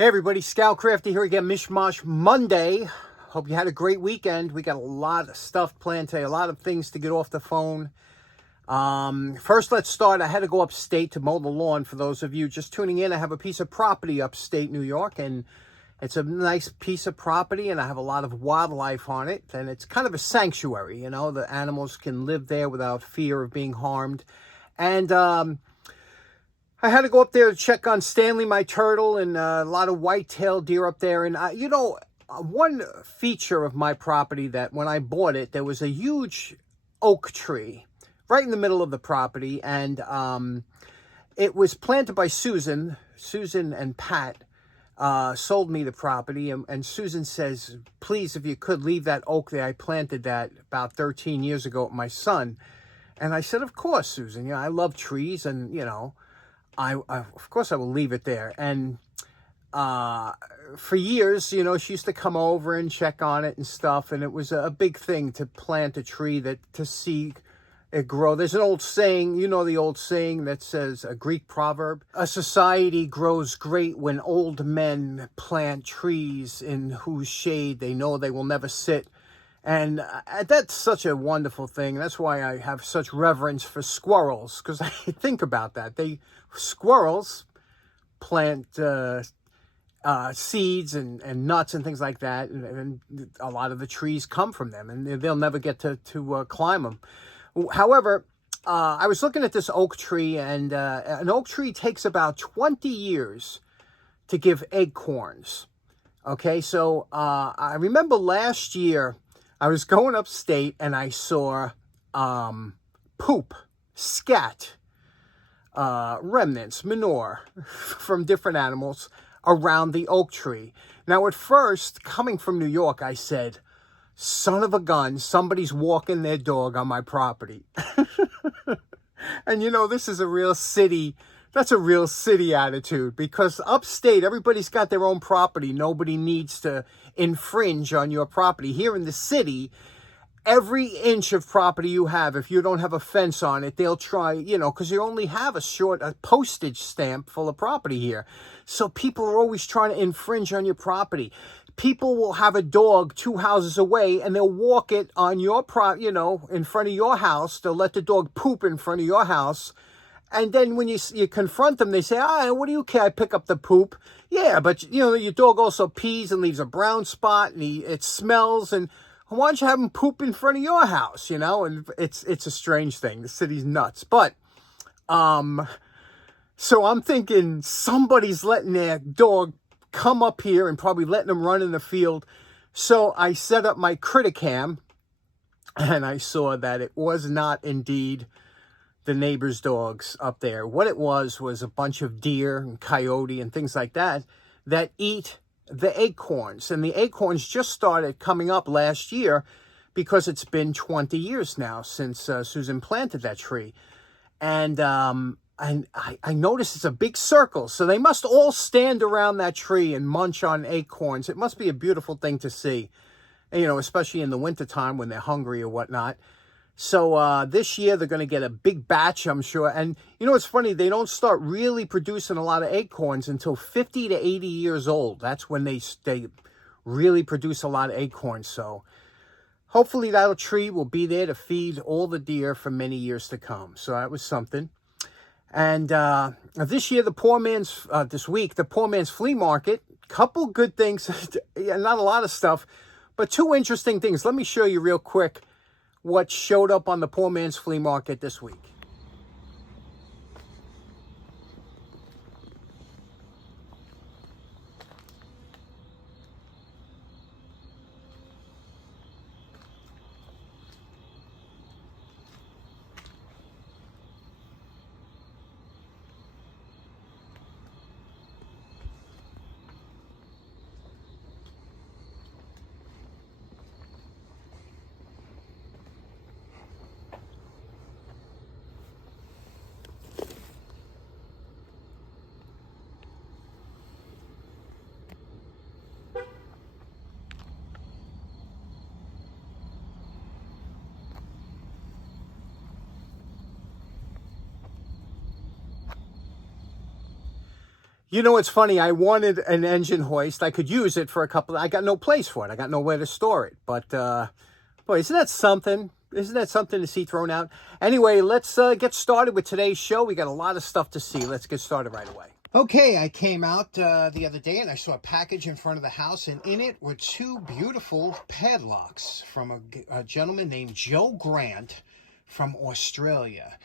Hey everybody, Scoutcrafty here again, Mishmash Monday. Hope you had a great weekend. We got a lot of stuff planned today, a lot of things to get off the phone. First, let's start. I had to go upstate to mow the lawn. For those of you just tuning in, I have a piece of property upstate New York, and it's a nice piece of property, and I have a lot of wildlife on it, and it's kind of a sanctuary. You know, the animals can live there without fear of being harmed. And I had to go up there to check on Stanley, my turtle, and a lot of white-tailed deer up there. And, one feature of my property that when I bought it, there was a huge oak tree right in the middle of the property. And it was planted by Susan. Susan and Pat sold me the property. And Susan says, please, if you could, leave that oak there. I planted that about 13 years ago with my son. And I said, of course, Susan. You know, I love trees and, I of course I will leave it there. And for years, she used to come over and check on it and stuff. And it was a big thing to plant a tree to see it grow. There's an old saying, the old saying that says, a Greek proverb, a society grows great when old men plant trees in whose shade they know they will never sit. And that's such a wonderful thing. That's why I have such reverence for squirrels, because I think about that. Squirrels plant seeds and nuts and things like that, and a lot of the trees come from them, and they'll never get to climb them. However, I was looking at this oak tree, and an oak tree takes about 20 years to give acorns. Okay, so I remember last year, I was going upstate and I saw poop, scat, remnants, manure from different animals around the oak tree. Now, at first, coming from New York, I said, son of a gun, somebody's walking their dog on my property. And this is a real city. That's a real city attitude, because upstate, everybody's got their own property. Nobody needs to infringe on your property. Here in the city, every inch of property you have, if you don't have a fence on it, they'll try, because you only have a postage stamp full of property here. So people are always trying to infringe on your property. People will have a dog 2 houses away, and they'll walk it on your in front of your house. They'll let the dog poop in front of your house. And then when you confront them, they say, what do you care? I pick up the poop. Yeah, but, your dog also pees and leaves a brown spot, and it smells. And why don't you have him poop in front of your house, And it's a strange thing. The city's nuts. But, so I'm thinking somebody's letting their dog come up here and probably letting them run in the field. So I set up my critter cam, and I saw that it was not indeed the neighbor's dogs up there. What it was a bunch of deer and coyote and things like that eat the acorns. And the acorns just started coming up last year, because it's been 20 years now since Susan planted that tree. And I noticed it's a big circle. So they must all stand around that tree and munch on acorns. It must be a beautiful thing to see, especially in the wintertime when they're hungry or whatnot. So this year they're going to get a big batch, I'm sure. And it's funny, they don't start really producing a lot of acorns until 50 to 80 years old. That's when they really produce a lot of acorns. So hopefully that tree will be there to feed all the deer for many years to come. So that was something. And this year, this week, the poor man's flea market, couple good things, not a lot of stuff, but 2 interesting things. Let me show you real quick what showed up on the poor man's flea market this week. You know, it's funny. I wanted an engine hoist. I could use it for a couple. I got no place for it. I got nowhere to store it. But boy, isn't that something? Isn't that something to see thrown out? Anyway, let's get started with today's show. We got a lot of stuff to see. Let's get started right away. Okay, I came out the other day and I saw a package in front of the house, and in it were two beautiful padlocks from a gentleman named Joe Grant from Australia.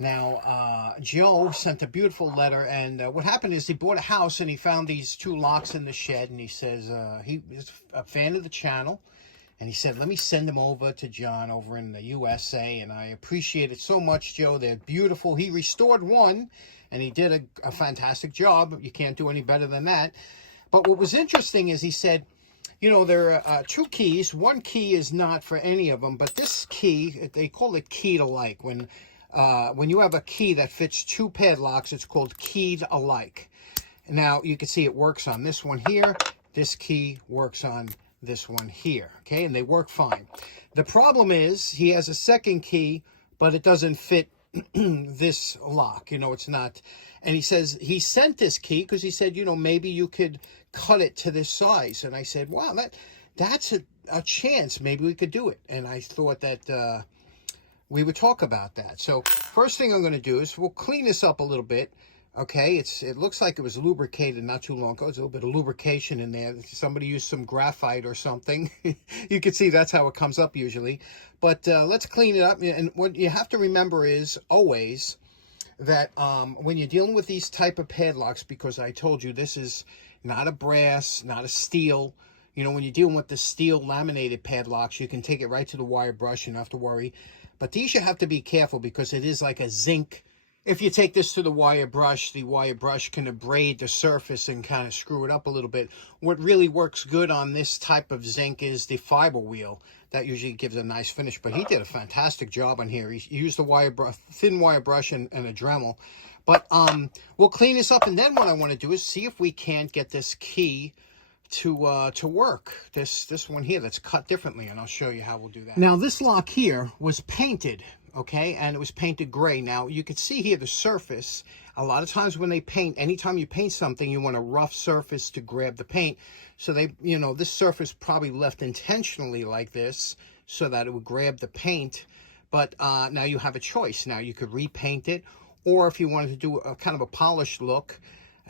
Now, Joe sent a beautiful letter, and what happened is he bought a house and he found these two locks in the shed, and he says he is a fan of the channel, and he said, let me send them over to John over in the USA, and I appreciate it so much, Joe. They're beautiful. He restored one, and he did a fantastic job. You can't do any better than that. But what was interesting is he said, you know, there are two keys. One key is not for any of them, but this key, they call it key to like. When you have a key that fits two padlocks, it's called keyed alike. Now, you can see it works on this one here. This key works on this one here, okay? And they work fine. The problem is he has a second key, but it doesn't fit this lock. You know, it's not. And he says he sent this key because he said, you know, maybe you could cut it to this size. And I said, wow, that's a chance. Maybe we could do it. And I thought that we would talk about that. So first thing I'm going to do is we'll clean this up a little bit. Okay, it looks like it was lubricated not too long ago. There's a little bit of lubrication in there. Somebody used some graphite or something. You can see that's how it comes up usually. But let's clean it up. And what you have to remember is always that when you're dealing with these type of padlocks, because I told you this is not a brass, not a steel. You know, when you're dealing with the steel laminated padlocks, you can take it right to the wire brush. You don't have to worry. But these you have to be careful because it is like a zinc. If you take this to the wire brush can abrade the surface and kind of screw it up a little bit. What really works good on this type of zinc is the fiber wheel. That usually gives a nice finish. But he did a fantastic job on here. He used a thin wire brush and a Dremel. But we'll clean this up. And then what I want to do is see if we can't get this key to work. This one here that's cut differently, and I'll show you how we'll do that. Now this lock here was painted, okay, and it was painted gray. Now you can see here the surface. A lot of times when they paint, anytime you paint something, you want a rough surface to grab the paint. So they, you know, this surface probably left intentionally like this so that it would grab the paint. But now you have a choice. Now you could repaint it, or if you wanted to do a kind of a polished look,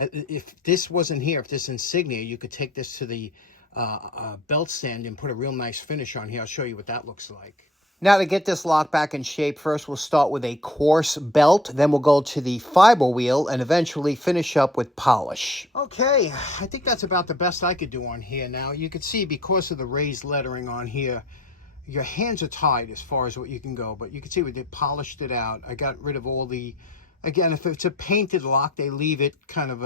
if this wasn't here, if this insignia, you could take this to the belt stand and put a real nice finish on here. I'll show you what that looks like. Now to get this lock back in shape, first we'll start with a coarse belt, then we'll go to the fiber wheel, and eventually finish up with polish. Okay, I think that's about the best I could do on here. Now you can see because of the raised lettering on here, your hands are tied as far as what you can go, but you can see we did polished it out. I got rid of all the, again, if it's a painted lock, they leave it kind of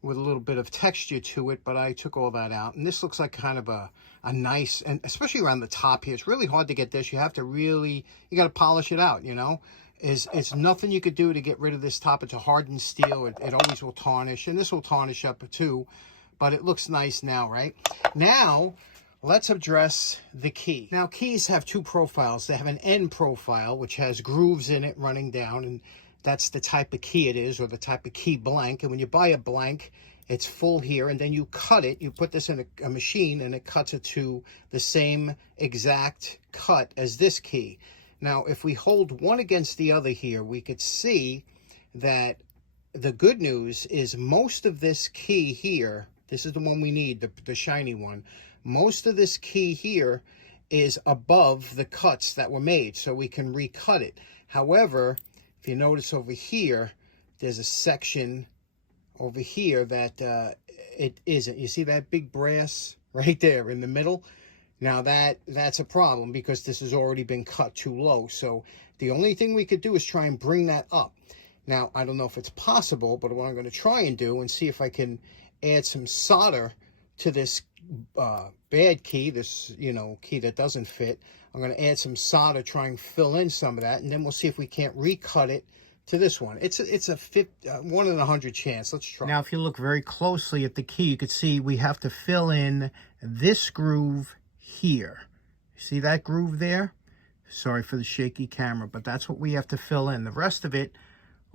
with a little bit of texture to it, but I took all that out. And this looks like kind of a nice, and especially around the top here, it's really hard to get this. You have to really, you got to polish it out, you know. It's nothing you could do to get rid of this top. It's a hardened steel. It always will tarnish, and this will tarnish up too, but it looks nice now, right? Now, let's address the key. Now, keys have two profiles. They have an end profile, which has grooves in it running down, and that's the type of key it is, or the type of key blank. And when you buy a blank, it's full here, and then you cut it. You put this in a machine, and it cuts it to the same exact cut as this key. Now, if we hold one against the other here, we could see that the good news is most of this key here, this is the one we need, the shiny one, most of this key here is above the cuts that were made, so we can recut it. However, if you notice over here, there's a section over here that it isn't. You see that big brass right there in the middle? Now that's a problem because this has already been cut too low. So the only thing we could do is try and bring that up. Now, I don't know if it's possible, but what I'm going to try and do and see if I can add some solder to this bad key, this, you know, key that doesn't fit. I'm going to add some solder, try and fill in some of that, and then we'll see if we can't recut it to this one. It's a 1 in 100 chance. Let's try. Now, if you look very closely at the key, you can see we have to fill in this groove here. See that groove there? Sorry for the shaky camera, but that's what we have to fill in. The rest of it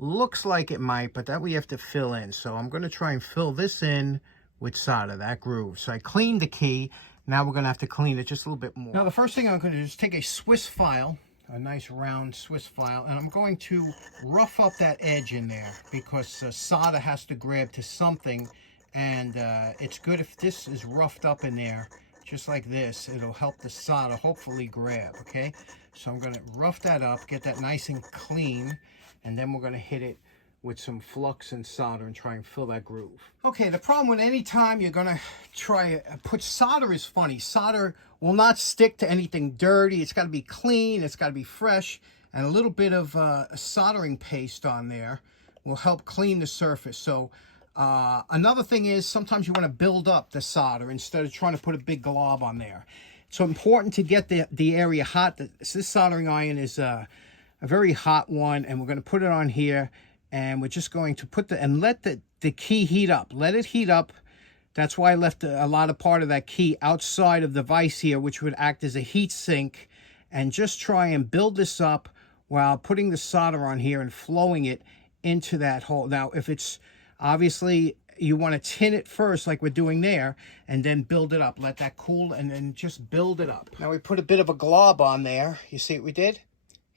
Looks like it might, but that we have to fill in. So I'm going to try and fill this in with solder, that groove. So I cleaned the key. Now we're going to have to clean it just a little bit more. Now the first thing I'm going to do is take a Swiss file, a nice round Swiss file, and I'm going to rough up that edge in there because solder has to grab to something, and it's good if this is roughed up in there, just like this. It'll help the solder hopefully grab, okay? So I'm going to rough that up, get that nice and clean, and then we're going to hit it with some flux and solder and try and fill that groove. Okay, the problem with any time you're going to try put solder is funny. Solder will not stick to anything dirty. It's got to be clean. It's got to be fresh. And a little bit of soldering paste on there will help clean the surface. So another thing is sometimes you want to build up the solder instead of trying to put a big glob on there. So important to get the area hot. This soldering iron is a very hot one, and we're going to put it on here, and we're just going to put and let the key heat up. Let it heat up. That's why I left a lot of part of that key outside of the vise here, which would act as a heat sink, and just try and build this up while putting the solder on here and flowing it into that hole. Now, if it's obviously you want to tin it first like we're doing there, and then build it up. Let that cool, and then just build it up. Now we put a bit of a glob on there. You see what we did?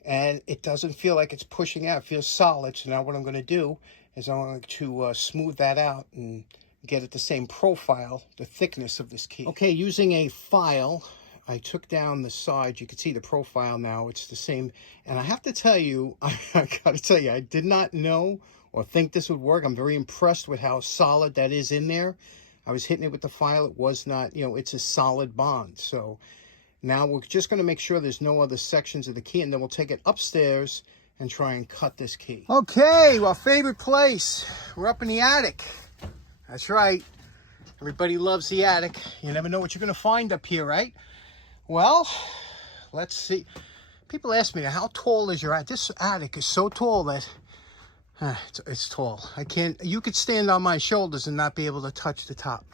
And it doesn't feel like it's pushing out. It feels solid. So now what I'm going to do is I'm going to smooth that out and get it the same profile, the thickness of this key. Okay, using a file, I took down the sides. You can see the profile now. It's the same. And I have to tell you, I got to tell you, I did not know or think this would work. I'm very impressed with how solid that is in there. I was hitting it with the file. It was not, it's a solid bond. So now we're just going to make sure there's no other sections of the key, and then we'll take it upstairs and try and cut this key. Okay, our favorite place. We're up in the attic. That's right. Everybody loves the attic. You never know what you're going to find up here, right? Well, let's see. People ask me, how tall is your attic? This attic is so tall that it's tall. You could stand on my shoulders and not be able to touch the top.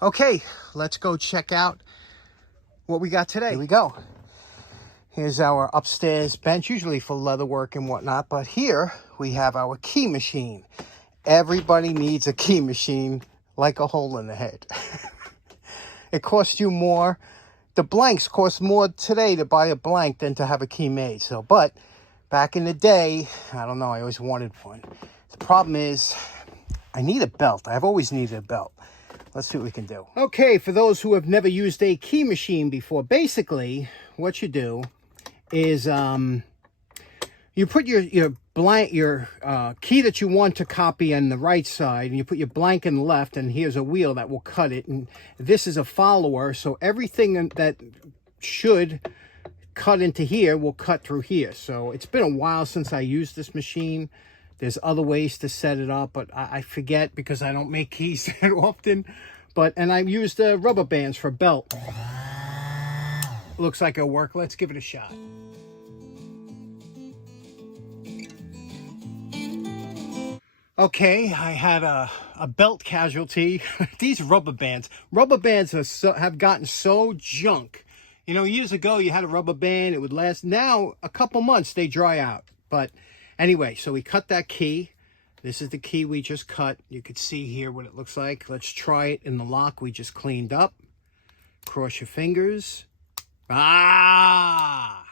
Okay, let's go check out what we got today. Here we go. Here's our upstairs bench, usually for leather work and whatnot, but here we have our key machine. Everybody needs a key machine like a hole in the head. It costs you more. The blanks cost more today to buy a blank than to have a key made. So, but back in the day, I don't know, I always wanted one. The problem is I need a belt. I've always needed a belt. Let's see what we can do. Okay, for those who have never used a key machine before, basically what you do is you put your key that you want to copy on the right side, and you put your blank in the left, and here's a wheel that will cut it. And this is a follower, so everything that should cut into here will cut through here. So it's been a while since I used this machine. There's other ways to set it up, but I forget because I don't make keys that often. And I used rubber bands for belt. Looks like it'll work. Let's give it a shot. Okay, I had a belt casualty. These rubber bands have gotten so junk. Years ago you had a rubber band, it would last. Now, a couple months, they dry out. But anyway, so we cut that key. This is the key we just cut. You can see here what it looks like. Let's try it in the lock we just cleaned up. Cross your fingers. Ah!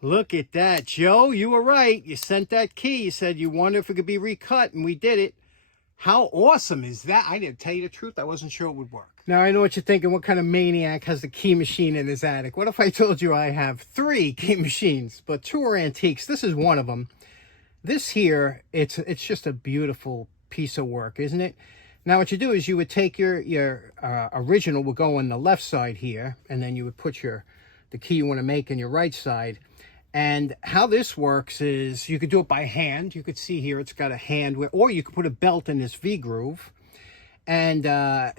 Look at that. Joe, you were right. You sent that key. You said you wonder if it could be recut, and we did it. How awesome is that? I didn't tell you the truth. I wasn't sure it would work. Now, I know what you're thinking. What kind of maniac has the key machine in his attic? What if I told you I have 3 key machines, but 2 are antiques? This is one of them. This here, it's just a beautiful piece of work, isn't it? Now, what you do is you would take your original, will go on the left side here, and then you would put the key you want to make in your right side. And how this works is you could do it by hand. You could see here it's got a hand, or you could put a belt in this V-groove. And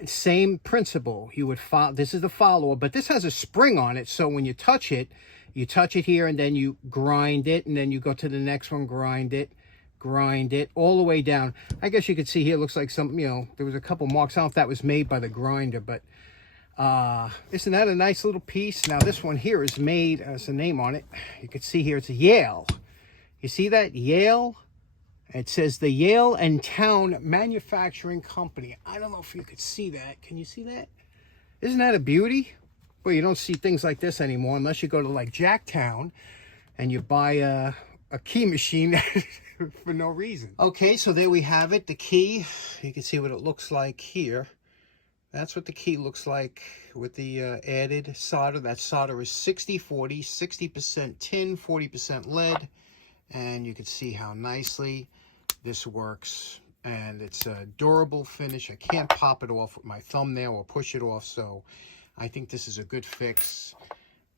same principle. You would this is the follower, but this has a spring on it. So when you touch it here, and then you grind it, and then you go to the next one, grind it, all the way down. I guess you could see here, it looks like there was a couple marks. I don't know if that was made by the grinder, but isn't that a nice little piece? Now this one here is made, has a name on it. You can see here it's a Yale. You see that? Yale It says the Yale and Town Manufacturing Company. I don't know if you could see that. Can you see that? Isn't that a beauty? Well, you don't see things like this anymore unless you go to like Jacktown and you buy a key machine for no reason. Okay, so there we have it, the key. You can see what it looks like here. That's what the key looks like with the added solder. That solder is 60-40, 60% tin, 40% lead. And you can see how nicely this works. And it's a durable finish. I can't pop it off with my thumbnail or push it off. So I think this is a good fix.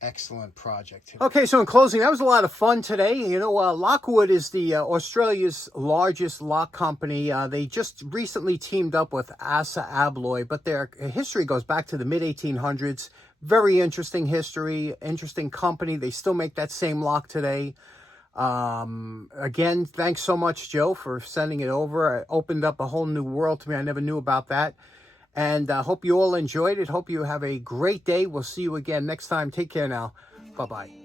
Excellent project. Okay, so in closing, that was a lot of fun today. You know, Lockwood is the Australia's largest lock company. They just recently teamed up with Asa Abloy, but their history goes back to the mid-1800s. Very interesting history, interesting company. They still make that same lock today. Again, thanks so much, Joe, for sending it over. It opened up a whole new world to me. I never knew about that. And I hope you all enjoyed it. Hope you have a great day. We'll see you again next time. Take care now. Bye-bye.